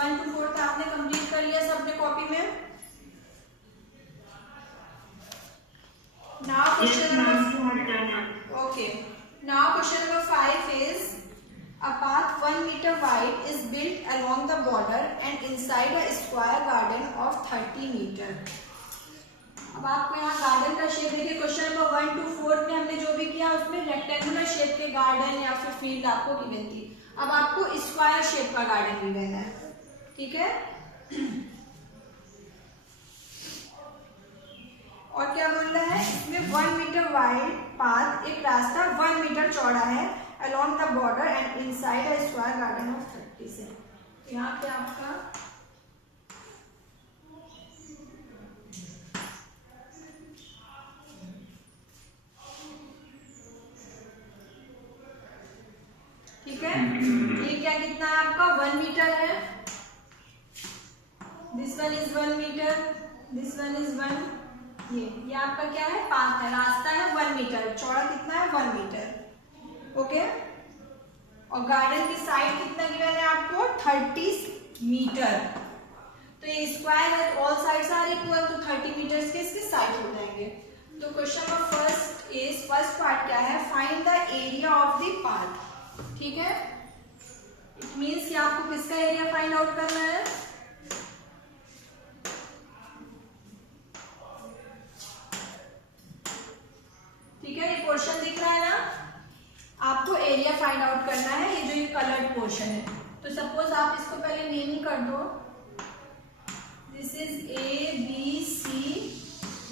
1 to 4 आपने complete कर लिया सबने कॉपी में। Now question number okay. Now question number 5 is a path 1 meter wide is built along the border and inside a square garden of 30 meter. अब आपको यहाँ garden का shape देखिए, क्वेश्चन नंबर 1 to 4 में हमने जो भी किया उसमें रेक्टेंगुलर शेप के गार्डन या फिर फील्ड आपको गिवन थी। अब आपको स्क्वायर शेप का गार्डन गिवन है, ठीक है। और क्या बोल रहा है इसमें 1 मीटर वाइड पाथ, एक रास्ता 1 मीटर चौड़ा है along the border and inside a square garden of 30 से। यहाँ पे आपका ठीक है, ये क्या कितना है आपका 1 मीटर है, this one is 1 metre, this one is 1, ये आपका क्या है पाथ है, रास्ता है 1 मीटर, चौड़ा कितना है 1 मीटर, ओके। और गार्डन की साइड कितना गिवन है आपको 30 मीटर। तो ये स्क्वायर है, ऑल साइड्स आर इक्वल, तो 30 मीटर्स के इसके साइड हो जाएंगे। तो क्वेश्चन नंबर फर्स्ट पार्ट क्या है, find the area of the path, ठीक है। इट मीन्स कि आपको किसका एरिया फाइंड आउट करना है, ठीक है। ये पोर्शन दिख रहा है ना, आपको एरिया फाइंड आउट करना है, ये जो ये कलर्ड पोर्शन है। तो सपोज आप इसको पहले नेमिंग कर दो, this is A B C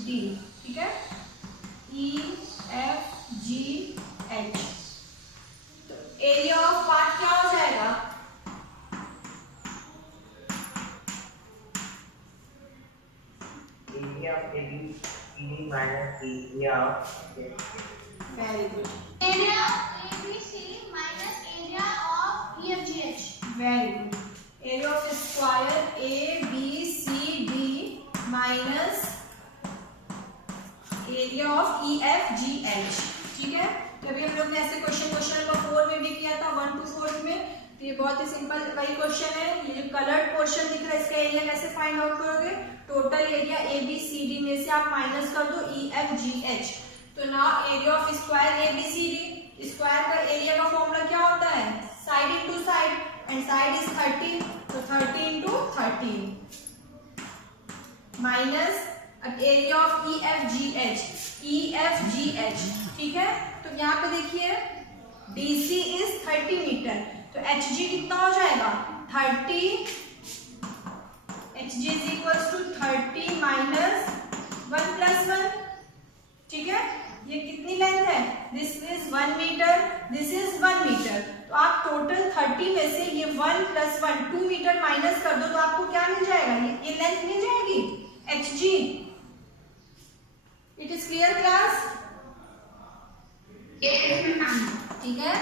D, ठीक है, ई एफ जी एच। तो एरिया ऑफ पार्ट क्या हो जाएगा, area of A minus area of, very good, area of ABC minus area of EFGH. Very good. Area of square A B C D minus area of E F G H, ठीक है। कभी हम लोग ने ऐसे question number 4 में भी किया था 1 to 4 में। तो ये बहुत ही सिंपल वही क्वेश्चन है। ये जो कलर्ड पोर्शन दिख रहा है इसका एरिया कैसे फाइंड आउट करोगे, total area A B C D में से आप माइनस कर दो ई एफ जी एच। तो now area of square A B C D, square का एरिया का फॉर्मूला क्या होता है, side into side, and side is 30, तो 30 इनटू 30 माइनस अब area of E F G H, ठीक है। तो यहाँ पे देखिए DC इज 30 मीटर, तो HG कितना हो जाएगा 30, HG is equals to 30 minus 1 plus 1, ठीक है। ये कितनी लेंथ है, this is 1 metre, this is 1 meter. तो आप टोटल 30 में से ये 1 प्लस 1 2 मीटर माइनस कर दो, तो आपको क्या मिल जाएगा, ये लेंथ मिल जाएगी HG। It is clear class, ठीक है।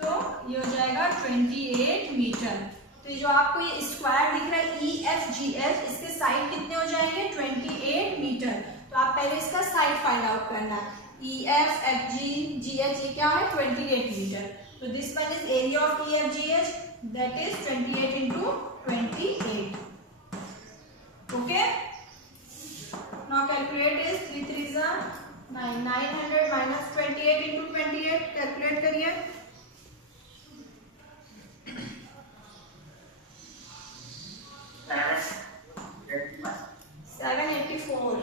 तो ये हो जाएगा 28 मीटर। तो ये जो आपको ये स्क्वायर दिख रहा है EFGH, इसके साइड कितने हो जाएंगे 28 मीटर। तो आप पहले इसका साइड फाइंड आउट करना है, EFGH ये क्या है 28 मीटर। तो this one is area of EFGH, that is 28 into 28, okay. Now calculate is 3 3 9, 900 minus 28 into 28, calculate करिए, 784,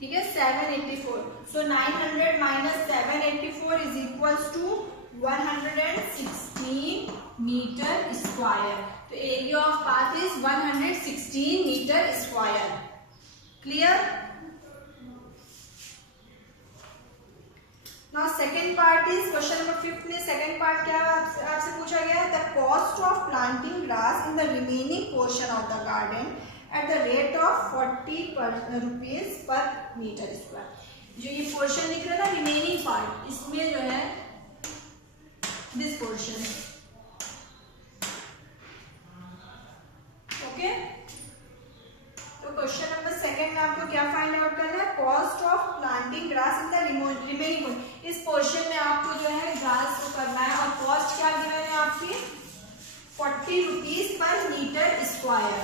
ठीक है 784। So 900 minus 784 is equals to 116 metre square. तो area of path is 116 metre square, clear. Now second part is question number 5 में second part क्या आपसे पूछा गया है, the cost of planting grass in the remaining portion of the garden at the rate of 40 rupees per meter square. जो ये portion दिख रहा है ना रिमेनिंग पार्ट, इसमें जो है दिस पोर्शन, ओके। तो क्वेश्चन नंबर सेकंड में आपको क्या फाइंड आउट करना है, cost of planting grass in the remaining. इस पोर्शन में आपको जो है ग्रास को करना है, और कॉस्ट क्या गिवन है आपकी 40 रुपीज पर मीटर स्क्वायर।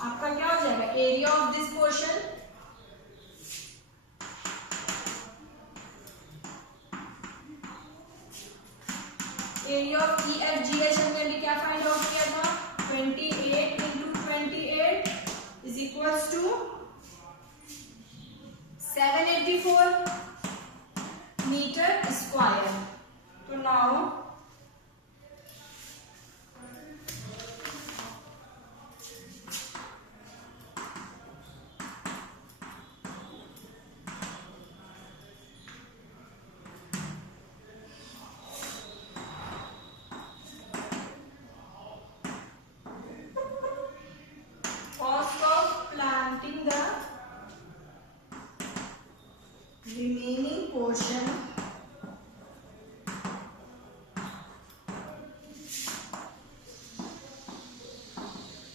आपका क्या हो जाएगा area of this portion, area of EFGH हमने अभी क्या फाइंड आउट किया था, 28 into 28 is equals to 784 meter square. तो now cost of planting the remaining portion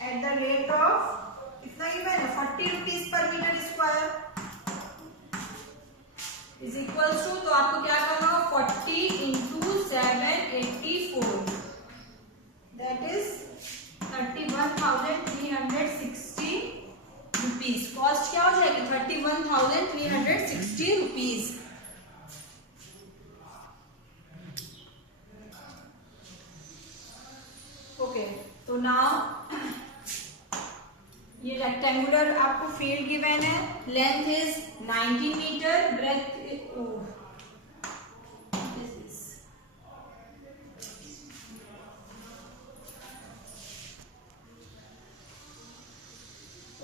at the rate of कितना गिवन है 40 rupees per meter square is equal to, तो आपको क्या करना होगा 40 into 784 that is 31,360 rupees. Cost क्या हो जाएगी 31,360 रुपीज। ओके, तो नाउ ये रेक्टेंगुलर आपको फील्ड गिवन है, length is 19 meter, breadth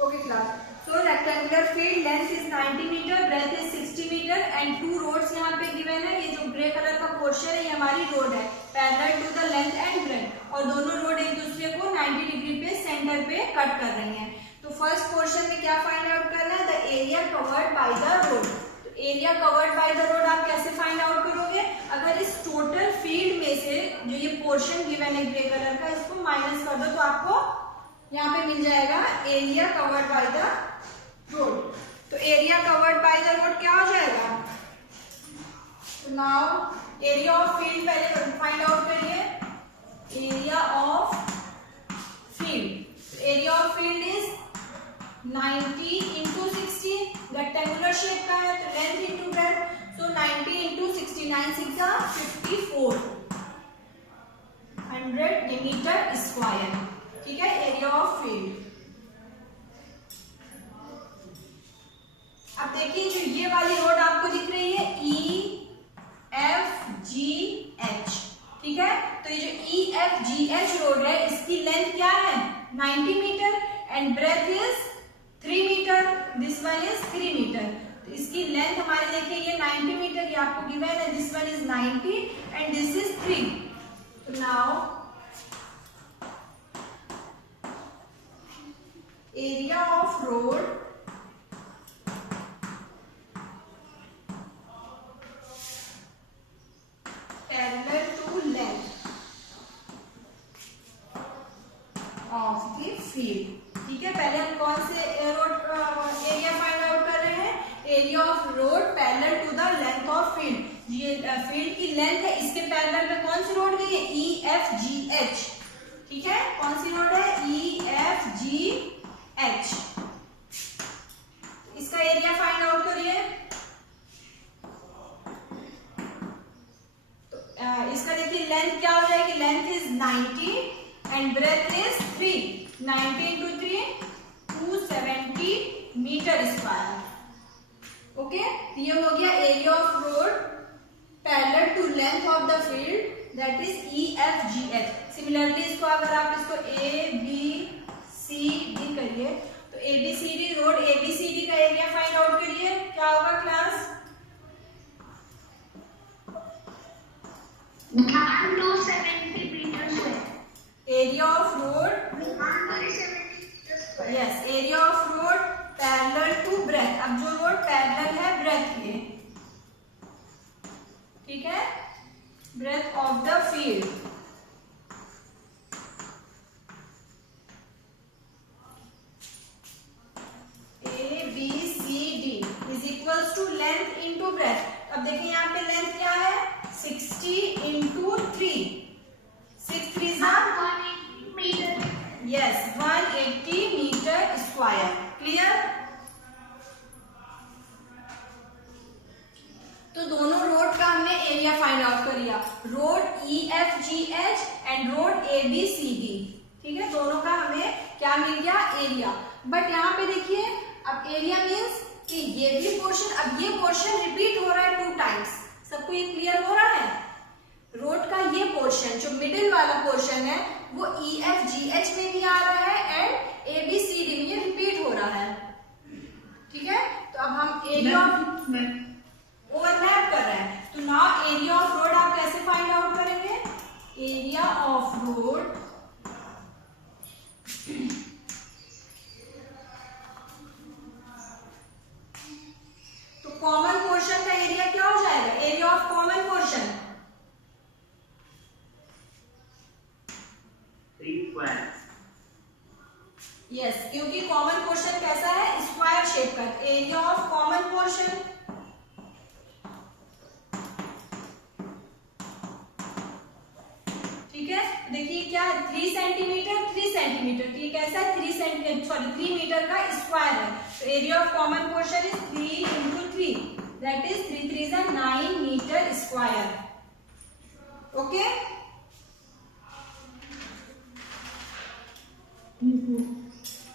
okay class. So rectangular field length is 90 meter, breadth is 60 meter and two roads यहाँ पे गिवन है। ये जो ग्रे कलर का पोर्शन है ये हमारी रोड है parallel to the length and breadth, और दोनों रोड एक दूसरे को 90 डिग्री पे सेंटर पे कट कर रही हैं। तो फर्स्ट पोर्शन में क्या फाइंड आउट करना है, the area covered by the road. तो area covered by the road आप कैसे फाइंड आउट करोगे, अगर इस टोटल फील्ड में से जो ये पोर्शन गिवन है ग्रे कलर का इसको माइनस कर दो तो आपको यहाँ पे मिल जाएगा area covered by the road. तो area covered by the road क्या हो जाएगा, तो नाउ एरिया ऑफ फील्ड पहले फाइंड आउट करिए, area of field. Area of field is 90 into 60, rectangular shape का है तो length into breadth, so 90 into 60, 9 6 54 100 metre square. ठीक है, एरिया ऑफ फील्ड। अब देखिए जो ये वाली रोड आपको दिख रही है EFGH, ठीक है, तो ये जो EFGH रोड है इसकी लेंथ क्या है 90 meter and breadth is 3 meter, this one is 3 meter. तो इसकी लेंथ हमारी देखिए ये 90 मीटर, ये आपको गिवन है, this one is 90 and this is 3। तो now area of road parallel to length of the field। ठीक है, पहले हम कौन से रोड एरिया फाइंड आउट कर रहे हैं, area of road parallel to the length of field. ये फील्ड की लेंथ है, इसके पैरेलल में कौन सी रोड गई है EFGH। ठीक है, कौन सी रोड है EFGH। इसका एरिया फाइंड आउट करिए, तो इसका देखिए लेंथ क्या हो जाएगी, length is 90 and breadth is 3, 90 into 3 270 meter square. Okay, ये हो गया area of road parallel to length of the field that is EFGH। Similarly इसको अगर आप इसको ABCD करिए तो ABCD रोड ABCD का एरिया फाइंड आउट करिए, क्या होगा class 270 meters square। Area of road, yes, area of road parallel to breadth. अब जो रोड पैरेलल है ब्रेथ के, ठीक है, breadth of the field ABCD is equals to length into breadth. अब देखिए यहाँ पे लेंथ क्या है 60 थ्री जा 180 meter. Yes 180 meter square. Clear? तो दोनों रोड का हमने एरिया फाइंड आउट कर लिया, road EFGH and road ABCD। ठीक है, दोनों का हमें क्या मिल गया? एरिया। बट यहाँ पे देखिए, अब एरिया मीन्स कि ये भी पोर्शन, अब ये पोर्शन रिपीट हो रहा है 2 टाइम्स। सबको ये क्लियर हो रहा है? रोड का ये पोर्शन जो मिडिल वाला पोर्शन है वो EFGH में भी आ रहा है एंड ABCD में ये रिपीट हो रहा है। ठीक है, तो अब हम एरिया ओवरलैप कर रहे हैं, तो नाउ एरिया ऑफ रोड आप कैसे फाइंड आउट करेंगे? एरिया ऑफ रोड तो कॉमन पोर्शन का एरिया क्या हो जाएगा? Area of common portion 3 square. Yes, क्योंकि कॉमन पोर्शन कैसा है? स्क्वायर शेप का। एरिया ऑफ कॉमन पोर्शन ठीक है, देखिए क्या है? 3 सेंटीमीटर 3 सेंटीमीटर, ठीक कैसा है? 3 मीटर का स्क्वायर है। तो area of common portion is 3 into 3, that is 3 3 is 9 meter square. Okay,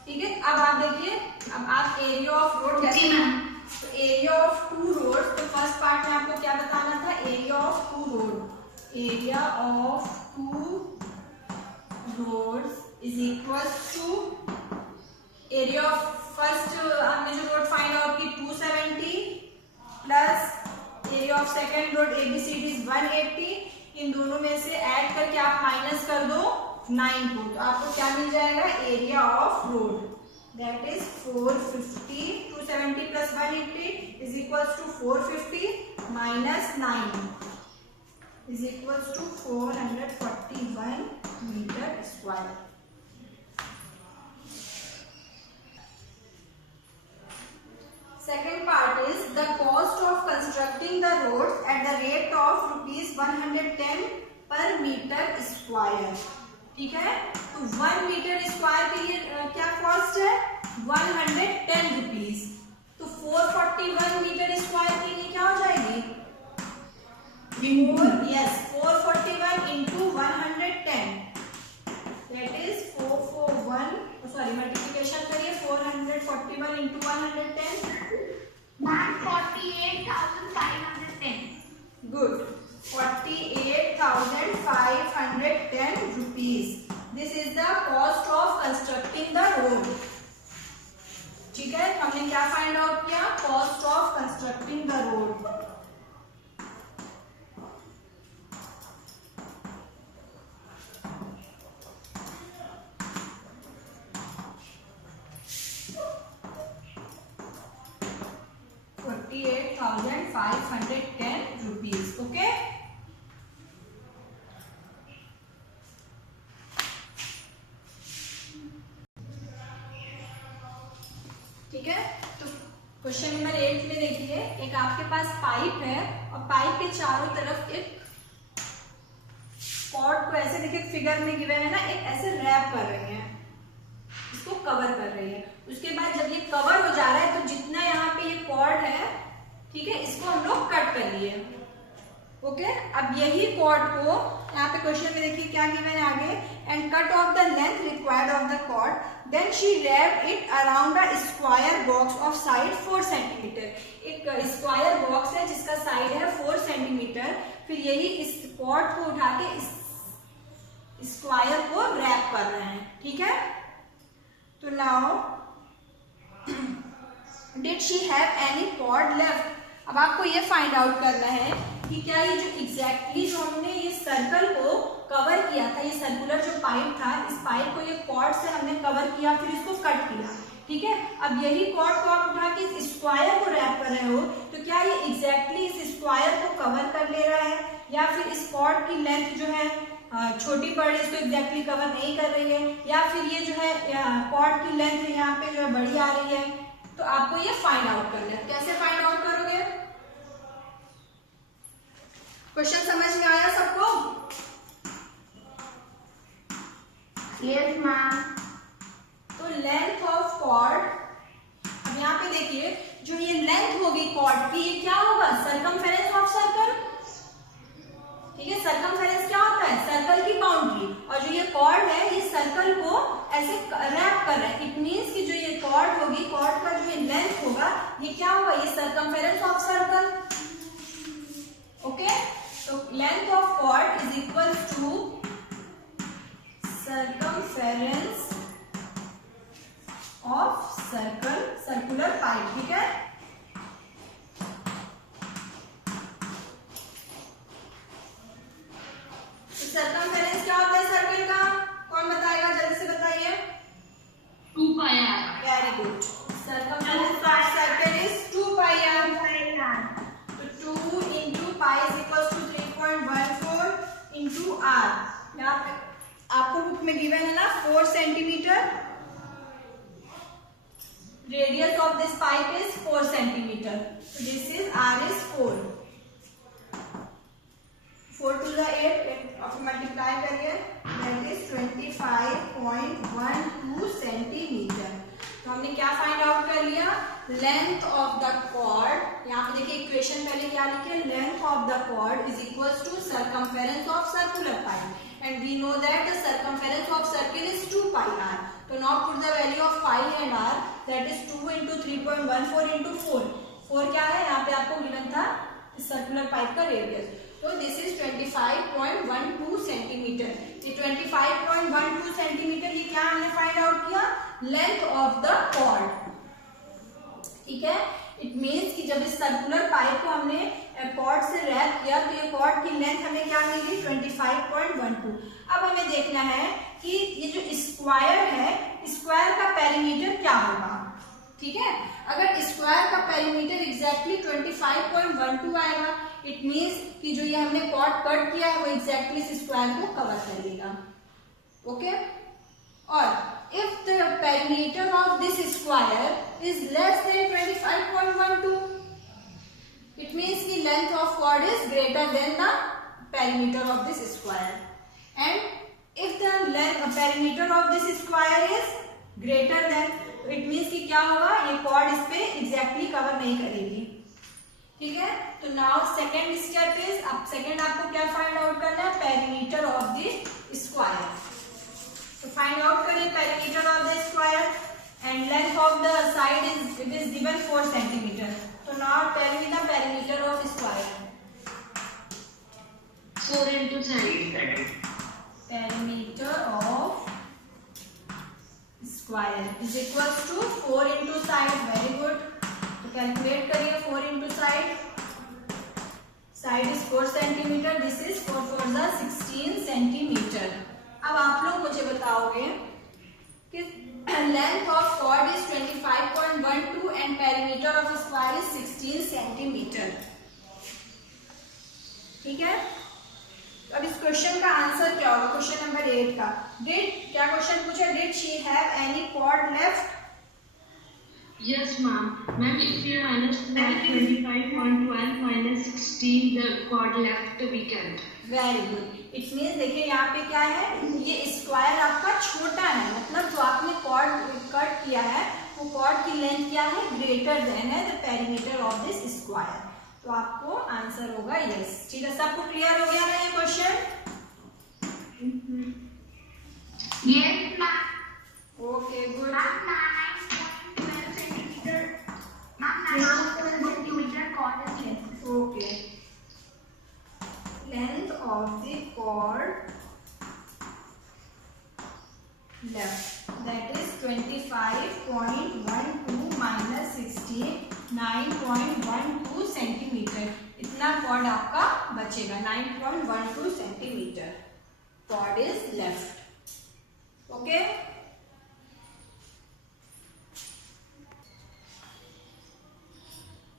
ठीक है। अब आप देखिए, अब आप एरिया ऑफ रोड कैसे? तो एरिया ऑफ 2 रोड, तो फर्स्ट पार्ट में आपको क्या बताना था? Area of 2 road, area of 2 roads is equal to area of first हमने जो रोड फाइंड आउट की 270 plus area of second road ABCD is 180। इन दोनों में से ऐड करके आप माइनस कर दो 9 को, तो आपको क्या मिल जाएगा? Area of road, that is 450। 270 plus 180 is equals to 450 minus 9 is equals to 441 meter square. Second part is the cost of constructing the roads at the rate of rupees 110 per meter square. ठीक है, तो 1 metre square के लिए क्या cost है? 110 rupees. तो 441 metre square के लिए क्या हो जाएगी? 441 into 110, that is 441, sorry multiplication करिए, 441 into 110, 48,510. Good, 48,510 rupees. This is the cost of constructing the road. ठीक है, हमने क्या फाइंड आउट किया? Cost of constructing the road. ₹48,510। Okay, ठीक है। तो क्वेश्चन नंबर 8 में देखिए, एक आपके पास पाइप है और पाइप के चारों तरफ एक कॉर्ड को ऐसे देखिए फिगर में गिवन है ना, एक ऐसे रैप कर रही है, इसको कवर कर रही है। उसके बाद जब ये कवर हो जा रहा है तो जितना यहाँ पे ये कॉर्ड है, ठीक है, इसको हम लोग कट कर लिए। ओके, अब यही कॉर्ड को यहाँ पे क्वेश्चन में देखिए क्या गिवन है आगे, and cut off the length required of the cord, then she wrapped it around a square box of side 4 centimeter. एक स्क्वायर बॉक्स है जिसका साइड है 4 सेंटीमीटर। फिर यही इस कॉर्ड को उठा के इस स्क्वायर को रैप कर रहे हैं। ठीक है, तो now did she have any cord left. अब आपको ये फाइंड आउट करना है कि क्या ये जो एग्जैक्टली जो हमने ये सर्कल को कवर किया था, ये सर्कुलर जो पाइप था, इस पाइप को ये कॉर्ड से हमने कवर किया, फिर इसको कट किया। ठीक है, अब यही कॉर्ड को आप उठा के इस स्क्वायर को रैप कर रहे हो, तो क्या ये एग्जैक्टली इस स्क्वायर को कवर कर ले रहा है, या फिर इस कॉर्ड की लेंथ जो है छोटी पड़ रही है, इसको एग्जैक्टली कवर नहीं कर रही है, या फिर ये जो है कॉर्ड की लेंथ यहाँ पे जो है बड़ी आ रही है। तो आपको ये फाइंड आउट करना है। कैसे फाइंड आउट करोगे? क्वेश्चन समझ में आया सबको? Yes, ma'am. तो लेंथ ऑफ कॉर्ड, अब यहाँ पे देखिए जो ये लेंथ होगी कॉर्ड की, ये क्या होगा, सरकमफेरेंस ऑफ सर्कल। ठीक है, सरकमफेरेंस क्या होता है, सर्कल की बाउंड्री, और जो ये कॉर्ड है ये सर्कल को ऐसे रैप कर रहा है। इट मींस कि जो ये कॉर्ड होगी, कॉर्ड का जो ये लेंथ होगा, ये क्या होगा, ये सरकमफेरेंस ऑफ सर्कल। ओके, तो length of cord is equal to circumference of circular pipe। ठीक है, तो circumference क्या होता है सर्कल का, कौन बताएगा, जल्दी से बताइए। 2 pi r. Very good, circumference of circle is 2 pi r। तो 2 into pi is equals to 3.14 into r। यहाँ पे आपको बुक में गिवन है ना 4 centimetre, radius of this pipe is 4 centimetre, this is r is 4 to the 8 और multiply करिए, that is 25.12 centimetre. तो हमने क्या फाइंड आउट कर लिया, लेंथ ऑफ द कॉर्ड। यहाँ पे देखिए इक्वेशन पहले क्या लिखे, length of the cord is equals to circumference of circular pipe, and we know that the circumference of circle is 2 pi r। तो now put the value of pi and r, that is 2 into 3.14 into 4। 4 क्या है, यहाँ पे आपको given था circular pipe का radius, तो this is 25.12 centimetre. ये 25.12 सेंटीमीटर, ये क्या हमने फाइंड आउट किया, लेंथ ऑफ द कॉर्ड। ठीक है, इट मीन्स कि जब इस सर्कुलर पाइप को हमने कॉर्ड से रैप किया तो ये कॉर्ड की लेंथ हमें क्या मिली, 25.12। अब हमें देखना है कि ये जो स्क्वायर है, स्क्वायर का पेरीमीटर क्या होगा। ठीक है, अगर स्क्वायर का पेरीमीटर एग्जैक्टली 25.12 आएगा, इट मीन्स कि जो ये हमने कॉर्ड कट किया है वो एग्जैक्टली इस स्क्वायर को कवर कर लेगा। ओके, और if the perimeter of this square is less than 25.12, it means the length of chord is greater than the perimeter of this square, and if the perimeter of this square is greater than, it means कि क्या होगा, ये chord इस पे exactly cover नहीं करेगी। ठीक है, तो now second step is, अब second आपको क्या find out करना है, perimeter of the square। तो फाइंड आउट करें perimeter of the square, and length of the side is, it is given 4 centimetre. तो now tell me the perimeter of square. 4 into 10. Perimeter of square is equals to 4 into side. Very good, तो calculate करिए 4 into side. Side is 4 centimetre, this is 4 4 the 16 centimetre. अब आप लोग मुझे बताओगे कि length of cord is 25.12 and perimeter of square is 16 centimetre. ठीक है, अब इस क्वेश्चन का आंसर क्या होगा, क्वेश्चन नंबर 8 का। डिड, क्या क्वेश्चन पूछा, did she have any cord left. Yes, ma'am. Ma'am, if we minus 25.12 minus 16, the chord left weekend. Very good, it means देखिए यहाँ पे क्या है, ये स्क्वायर आपका छोटा है, मतलब जो आपने कॉर्ड कट किया है वो कॉर्ड की लेंथ क्या है, ग्रेटर देन है the perimeter of this square. तो आपको आंसर होगा यस। ठीक है, सबको क्लियर हो गया ना ये question. Yes, ma'am. Okay good. 9.12 centimeter. Ma'am, 9.12 centimeter chord is length. Okay, length of the chord left, that is 25.12 minus 16, 9.12 centimetre. इतना कॉर्ड आपका बचेगा, 9.12 centimetre cord is left. Okay,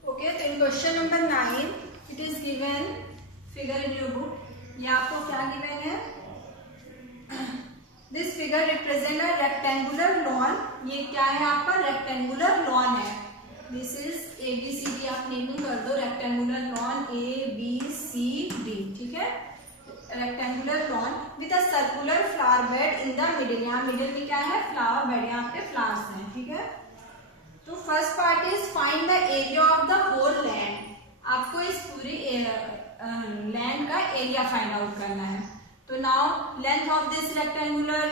okay, तो in question number 9 it is given figure in your book. ये आपको क्या given है, this figure represent a rectangular lawn. ये क्या है आपका, रेक्टेंगुलर लॉन है। दिस इज ABCD, आप नेमिंग कर दो, रेक्टेंगुलर लॉन ABCD। ठीक है, rectangular lawn with a circular flower bed in the middle. यहाँ मिडिल में क्या है, फ्लावर बेड, यहाँ पे फ्लावर्स हैं, ठीक है। तो first part is find the area of the whole land. आपको इस पूरी लैंड का एरिया फाइंड आउट करना है। तो now length of this rectangular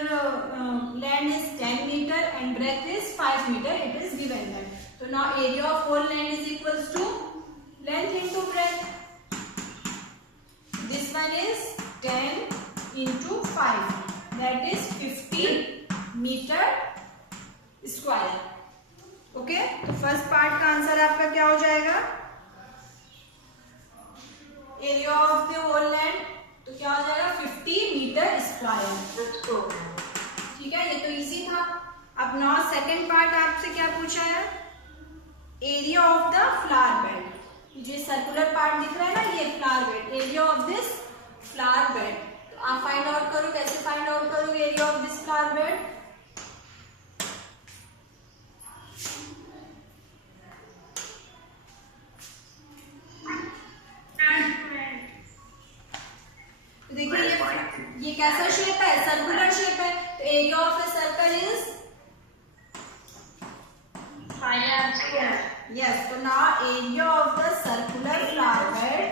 land is 10 metre and breadth is 5 metre, it is given that. तो now area of whole land is equals to length into breadth. This one is 10 into 5, that is 50 meter square. Okay? तो first part का answer आपका क्या हो जाएगा, area of the whole land, तो क्या हो जाएगा 50 मीटर स्क्वायर। ठीक है, ये तो इजी था। अब नाउ सेकंड पार्ट आपसे क्या पूछा है, area of the flower bed. जो सर्कुलर पार्ट दिख रहा है ना, ये flower bed, area of this flower bed. तो आप फाइंड आउट करो, कैसे फाइंड आउट करोगे area of this flower bed. तो देखिए ये कैसा शेप है, सर्कुलर शेप है, तो area of a circle is yes, so now area of the circular flower bed,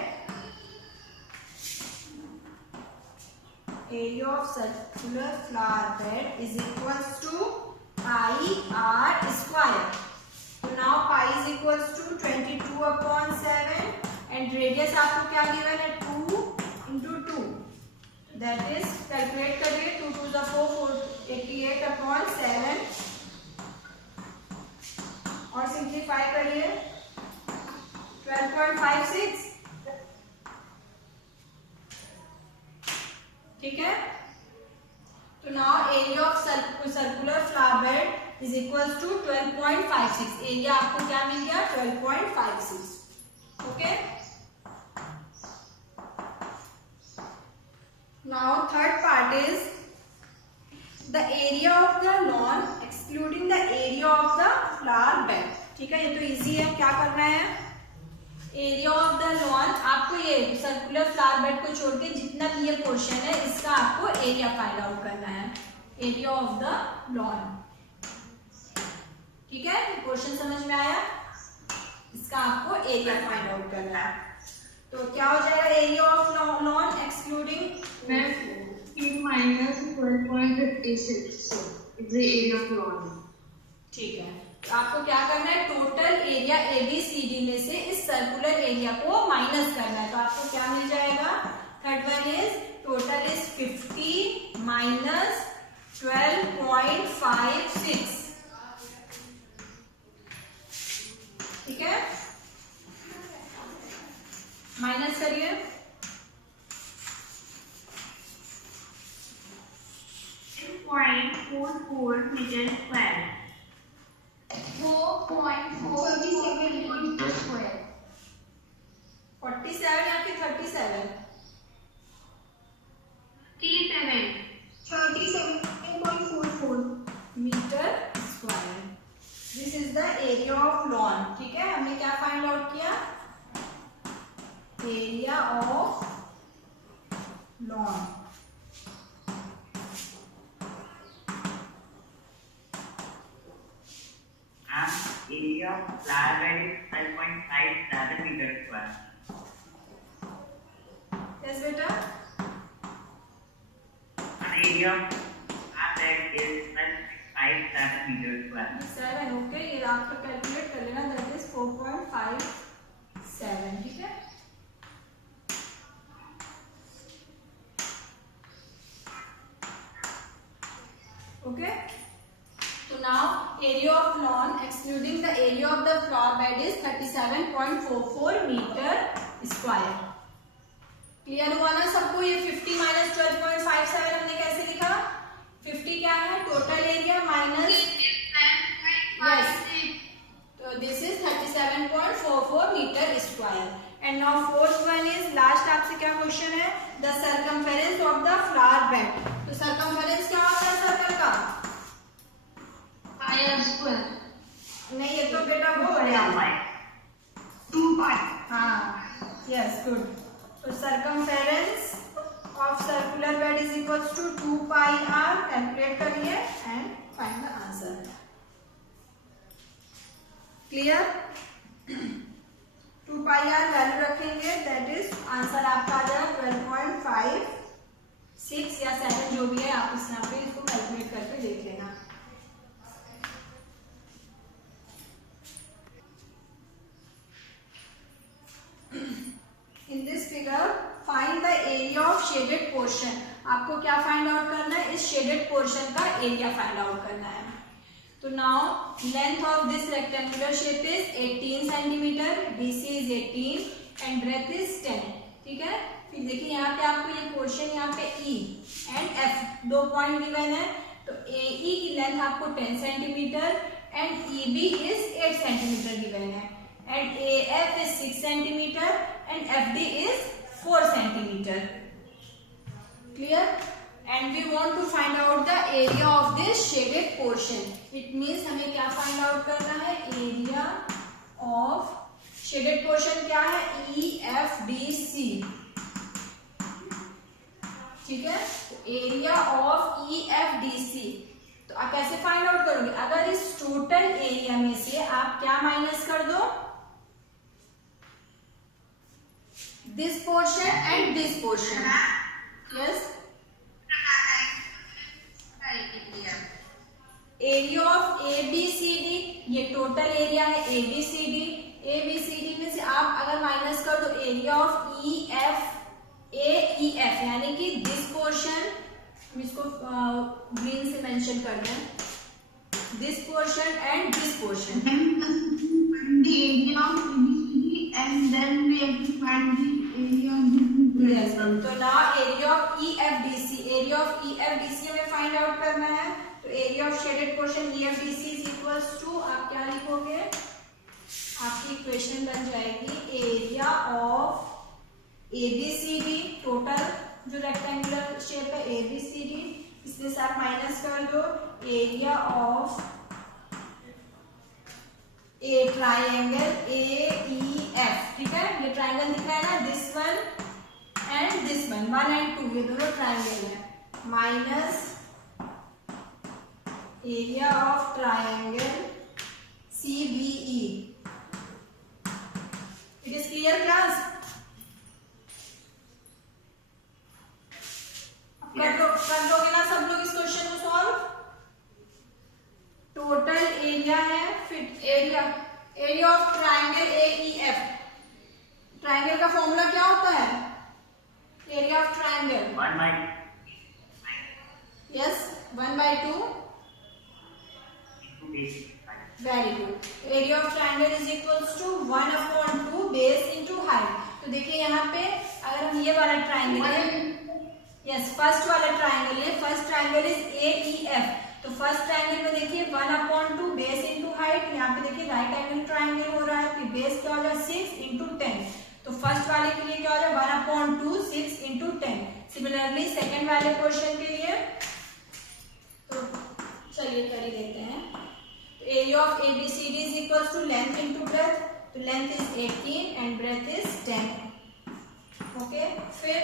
area of circular flower bed is equals to pi r square. So now pi is equals to 22/7 and radius आपको क्या given है, 2 into 2, that is calculate करिए, 2 to the 4, 88/7 और simplify करिए 12.56। ठीक है, तो now area of circular flower bed is equals to 12.56। Area आपको क्या मिल गया, 12.56। Okay, now third part is the area of the lawn excluding the area of the flower bed. ठीक है, ये तो इजी है। क्या करना है, एरिया ऑफ द लॉन, आपको ये सर्कुलर फ्लावर बेड को छोड़ के जितना भी ये पोर्शन है इसका आपको एरिया फाइंड आउट करना है, एरिया ऑफ द लॉन। ठीक है, क्वेश्चन समझ में आया, इसका आपको एरिया फाइंड आउट करना है। तो क्या हो जाएगा, area of lawn excluding minus 12.56, so it's the area of lawn. ठीक है, तो आपको क्या करना है, टोटल एरिया ABCD में से इस सर्कुलर एरिया को माइनस करना है। तो आपको क्या मिल जाएगा, third one is total is 50 minus 12.56। ठीक है, माइनस करिए, 0.44 meter square. 4.47 मीटर स्क्वायर, 47 या फिर 37, 37.44 meter square. This is the area of lawn. ठीक है, हमने क्या फाइंड आउट किया, area of lawn. Area of flower bed is 12.57 meter square. Yes बेटा, Area of flower bed is 12.57 meter square. 7, okay, ये आपको कैलकुलेट कर लेना, दैट इज 4.57। ठीक है, okay. So now area of lawn excluding the area of the flower bed is 37.44 meter square। Clear हुआ ना सबको, ये 50 माइनस 12.57 हमने कैसे लिखा, 50 क्या है, टोटल एरिया माइनस, यस, तो this is 37.44 meter square. And now fourth one is last, आपसे क्या क्वेश्चन है, the circumference of the flower bed. तो सर्कमफेरेंस क्या होता है सर्कल का, square. नहीं, ये तो बेटा वो है 2 pi. हाँ, यस, गुड। तो सर्कमफेरेंस ऑफ कैलकुलेट करिए and find the answer. Clear? 2 pi r value रखेंगे, दैट इज आंसर आपका आ जाएगा 12.56 या 7 जो भी है, आप इस यहाँ पे इसको कैलकुलेट करके देख लेना। In this figure find the area of shaded portion. आपको क्या फाइंड आउट करना है? इस शेडेड पोर्शन का एरिया फाइंड आउट करना है। तो now length of this rectangular shape is 18 centimeter, BC is 18 and breadth is 10। ठीक है, फिर देखिए यहाँ पे आपको ये पोर्शन यहाँ पे E and F 2 point given है। तो AE की लेंथ आपको 10 centimetre and EB is 8 centimetre given है and AF is 6 centimetre and FD is 4 centimetre. Clear? And we want to find out the area of this shaded portion. It means हमें क्या find out करना है? Area of shaded portion क्या है? EFDC। ठीक है, तो area of EFDC तो आप कैसे फाइंड आउट करोगे? अगर इस टोटल एरिया में से आप क्या माइनस कर दो? This portion and this portion. Yes, area of ABCD, ये टोटल एरिया है ABCD में से आप अगर माइनस कर दो एरिया ऑफ AEF, यानी कि दिस पोर्शन, हम इसको ग्रीन से मेंशन कर दें, this portion and this portion. The area of ABCD and then we have to find the area of the yes, तो now area of EFDC, area of EFDC हमें find out करना है। तो area of shaded portion EFDC is equals to, आप क्या लिखोगे? आपकी equation बन जाएगी एरिया ऑफ ABCD, टोटल जो रेक्टेंगुलर शेप है ABCD, इसमें से आप माइनस कर दो area of a triangle AEF। ठीक है, ये ट्राइंगल दिख रहा है ना, this one and this one, 1 and 2 ये दोनों ट्राइंगल है, minus area of triangle CBE। It is clear class? कर लोगे ना सब लोग इस क्वेश्चन को सॉल्व? टोटल एरिया है, फिर area of triangle AEF। Triangle का फॉर्मूला क्या होता है? Area of triangle 1/2। Yes, 1/2 very good. Area of triangle is equals to 1/2 base into height. तो देखिए यहाँ पे अगर हम ये वाला ट्राइंगल है, यस फर्स्ट वाला ट्राइंगल है, फर्स्ट ट्राइंगल इज AEF। तो फर्स्ट ट्राइंगल में देखिए 1/2 बेस इंटू हाइट, यहाँ पे देखिए राइट एंगल ट्राइंगल हो रहा है, तो बेस क्या हो जाए 6 into 10। तो फर्स्ट वाले के लिए क्या हो जाए 1/2 6 into 10। सिमिलरली सेकेंड वाले क्वेश्चन के लिए तो चलिए कर ही देते हैं। तो area of ABCD is equal to length into breadth, तो length is 18 and breadth is 10। Okay, फिर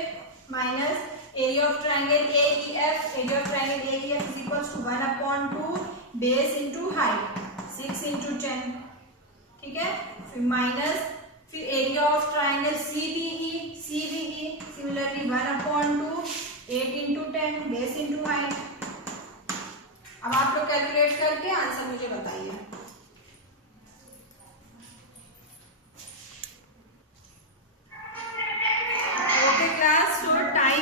minus area of triangle AEF, area of triangle AEF is equal to 1/2 base into height 6 into 10। ठीक है, फिर minus फिर area of triangle CBE similarly 1/2 8 into 10 base into height. अब आप लोग calculate करके answer मुझे बताइए। Okay class, so time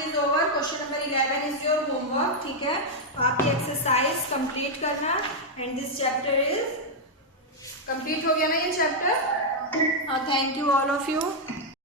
is over. Question number 11 is your homework. ठीक है, तो आप ये एक्सरसाइज कंप्लीट करना and this chapter is complete हो गया ना ये chapter. Thank you all of you.